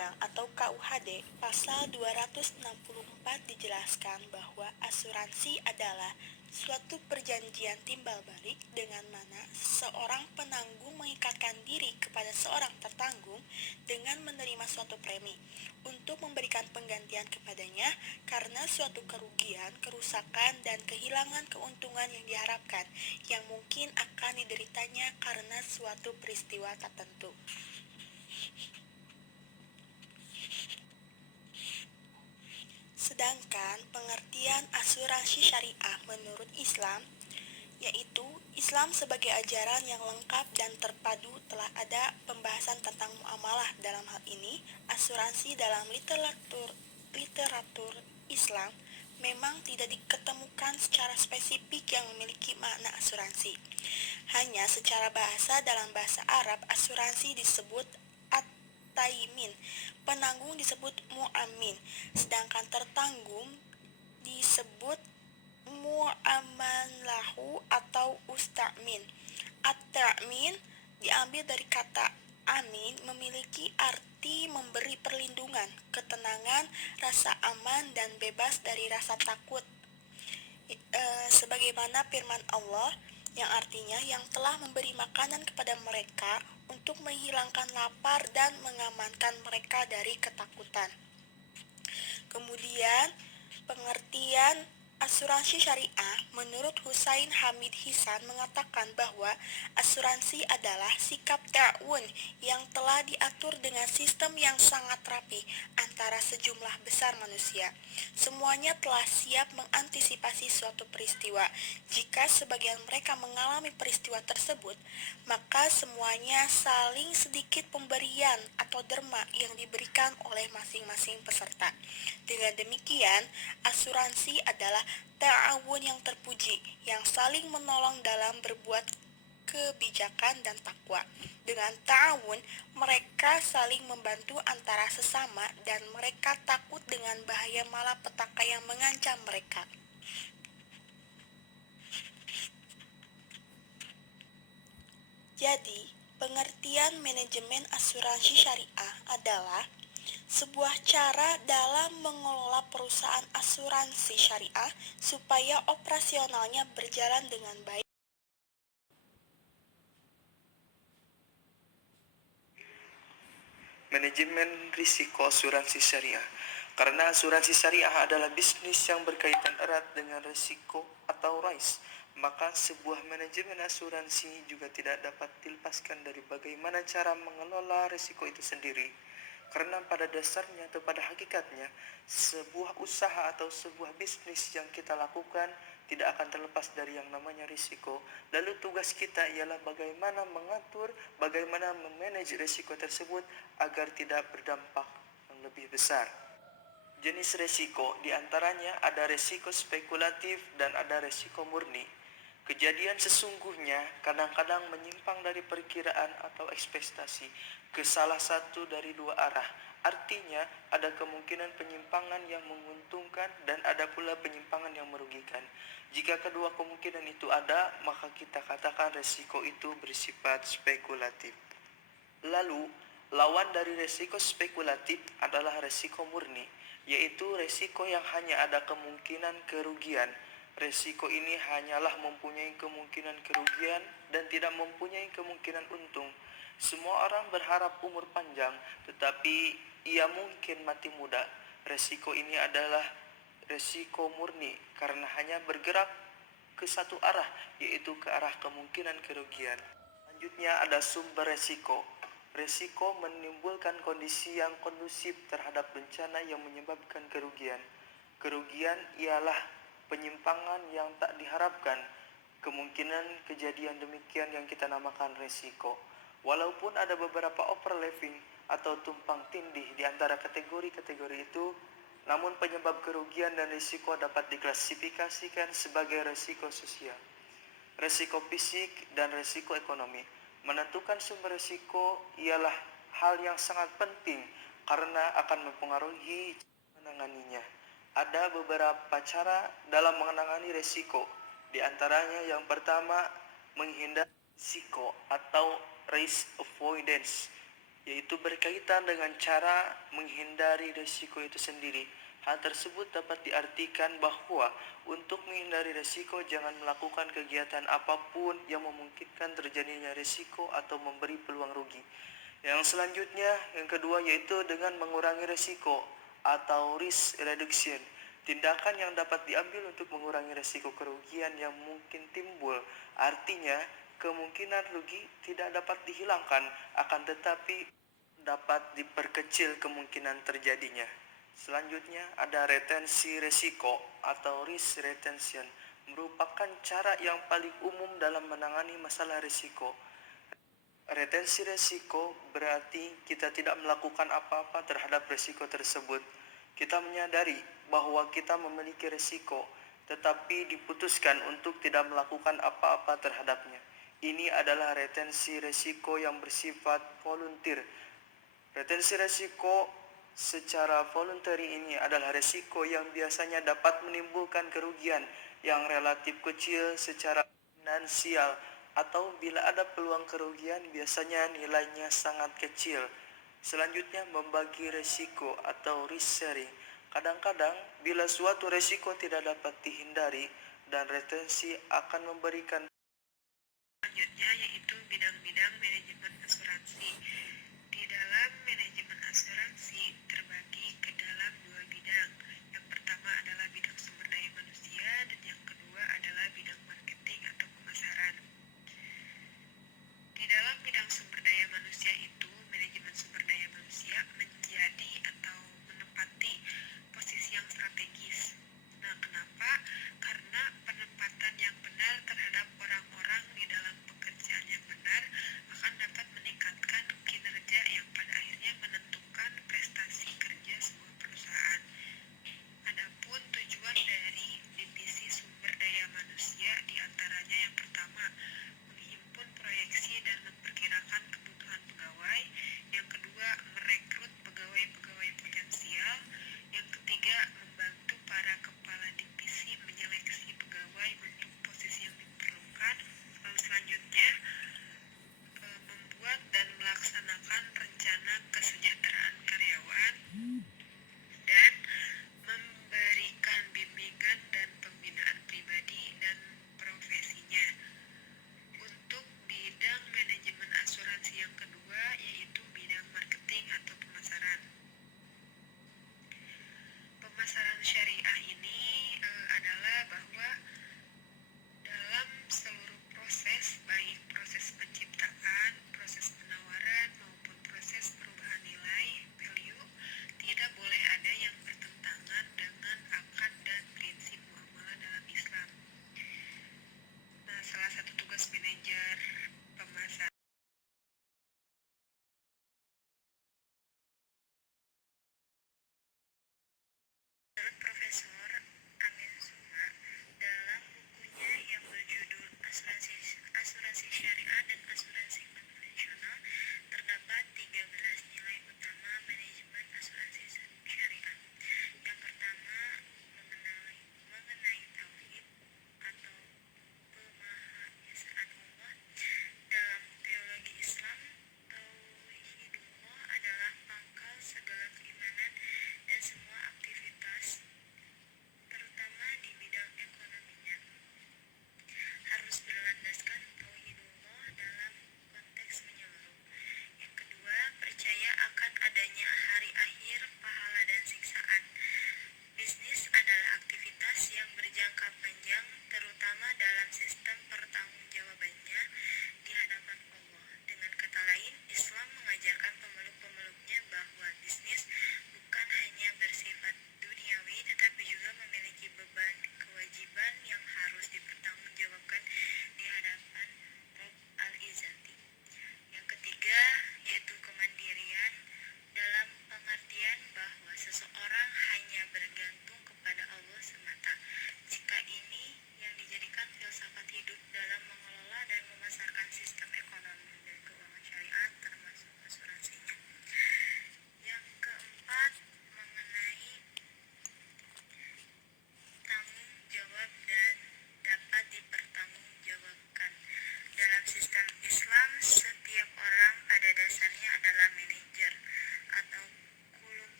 Dagang atau KUHD pasal 264 dijelaskan bahwa asuransi adalah suatu perjanjian timbal balik dengan mana seorang penanggung mengikatkan diri kepada seorang tertanggung dengan menerima suatu premi untuk memberikan penggantian kepadanya karena suatu kerugian, kerusakan, dan kehilangan keuntungan yang diharapkan yang mungkin akan dideritanya karena suatu peristiwa tertentu. Sedangkan pengertian asuransi syariah menurut Islam, yaitu Islam sebagai ajaran yang lengkap dan terpadu. Telah ada pembahasan tentang muamalah dalam hal ini. Asuransi dalam literatur Islam memang tidak diketemukan secara spesifik yang memiliki makna asuransi. Hanya secara bahasa, dalam bahasa Arab asuransi disebut at-taimin, penanggung disebut mu'amin, sedangkan tertanggung disebut mu'aman lahu atau usta'min. At-ta'min diambil dari kata amin, memiliki arti memberi perlindungan, ketenangan, rasa aman, dan bebas dari rasa takut. Sebagaimana firman Allah yang artinya yang telah memberi makanan kepada mereka untuk menghilangkan lapar dan mengamankan mereka dari ketakutan. Kemudian pengertian asuransi syariah menurut Husain Hamid Hisan mengatakan bahwa asuransi adalah sikap ta'awun yang telah diatur dengan sistem yang sangat rapi antara sejumlah besar manusia. Semuanya telah siap mengantisipasi suatu peristiwa. Jika sebagian mereka mengalami peristiwa tersebut, maka semuanya saling sedikit pemberian atau derma yang diberikan oleh masing-masing peserta. Dengan demikian, asuransi adalah ta'awun yang terpuji, yang saling menolong dalam berbuat kebijakan dan takwa. Dengan ta'awun, mereka saling membantu antara sesama dan mereka takut dengan bahaya malapetaka yang mengancam mereka. Jadi, pengertian manajemen asuransi syariah adalah sebuah cara dalam mengelola perusahaan asuransi syariah supaya operasionalnya berjalan dengan baik. Manajemen risiko asuransi syariah. Karena asuransi syariah adalah bisnis yang berkaitan erat dengan risiko atau risk, maka sebuah manajemen asuransi juga tidak dapat dilepaskan dari bagaimana cara mengelola risiko itu sendiri. Karena pada dasarnya atau pada hakikatnya, sebuah usaha atau sebuah bisnis yang kita lakukan tidak akan terlepas dari yang namanya risiko. Lalu tugas kita ialah bagaimana mengatur, bagaimana memanage risiko tersebut agar tidak berdampak yang lebih besar. Jenis risiko diantaranya ada risiko spekulatif dan ada risiko murni. Kejadian sesungguhnya kadang-kadang menyimpang dari perkiraan atau ekspektasi ke salah satu dari dua arah. Artinya ada kemungkinan penyimpangan yang menguntungkan dan ada pula penyimpangan yang merugikan. Jika kedua kemungkinan itu ada, maka kita katakan risiko itu bersifat spekulatif. Lalu, lawan dari risiko spekulatif adalah risiko murni, yaitu risiko yang hanya ada kemungkinan kerugian. Risiko ini hanyalah mempunyai kemungkinan kerugian dan tidak mempunyai kemungkinan untung. Semua orang berharap umur panjang, tetapi ia mungkin mati muda. Risiko ini adalah risiko murni karena hanya bergerak ke satu arah, yaitu ke arah kemungkinan kerugian. Selanjutnya ada sumber risiko. Risiko menimbulkan kondisi yang kondusif terhadap bencana yang menyebabkan kerugian. Kerugian ialah penyimpangan yang tak diharapkan. Kemungkinan kejadian demikian yang kita namakan risiko. Walaupun ada beberapa overlapping atau tumpang tindih di antara kategori-kategori itu, namun penyebab kerugian dan risiko dapat diklasifikasikan sebagai risiko sosial, risiko fisik, dan risiko ekonomi. Menentukan sumber risiko ialah hal yang sangat penting karena akan mempengaruhi menanganinya. Ada beberapa cara dalam menangani risiko. Di antaranya yang pertama, menghindari risiko atau risk avoidance. yaitu berkaitan dengan cara menghindari risiko itu sendiri. Hal tersebut dapat diartikan bahwa untuk menghindari risiko jangan melakukan kegiatan apapun yang memungkinkan terjadinya risiko atau memberi peluang rugi. Yang selanjutnya, yang kedua yaitu dengan mengurangi risiko atau risk reduction. Tindakan yang dapat diambil untuk mengurangi risiko kerugian yang mungkin timbul. Artinya, kemungkinan rugi tidak dapat dihilangkan, akan tetapi dapat diperkecil kemungkinan terjadinya. Selanjutnya ada retensi risiko atau risk retention, merupakan cara yang paling umum dalam menangani masalah risiko. Retensi risiko berarti kita tidak melakukan apa-apa terhadap risiko tersebut. Kita menyadari bahwa kita memiliki risiko, tetapi diputuskan untuk tidak melakukan apa-apa terhadapnya. Ini adalah retensi risiko yang bersifat volunteer. Retensi risiko secara voluntary ini adalah risiko yang biasanya dapat menimbulkan kerugian yang relatif kecil secara finansial, atau bila ada peluang kerugian biasanya nilainya sangat kecil. Selanjutnya, membagi risiko atau risk sharing. Kadang-kadang bila suatu risiko tidak dapat dihindari dan retensi akan memberikan. Selanjutnya yaitu bidang-bidang manajemen asuransi. Di dalam manajemen asuransi terbagi ke dalam dua bidang. Yang pertama adalah bidang sumber daya manusia dan yang kedua adalah bidang marketing atau pemasaran. Di dalam bidang sumber daya manusia itu, manajemen sumber daya manusia menjadi atau menempati posisi yang strategis. Nah, kenapa? Karena penempatan yang benar terhadap orang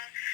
hal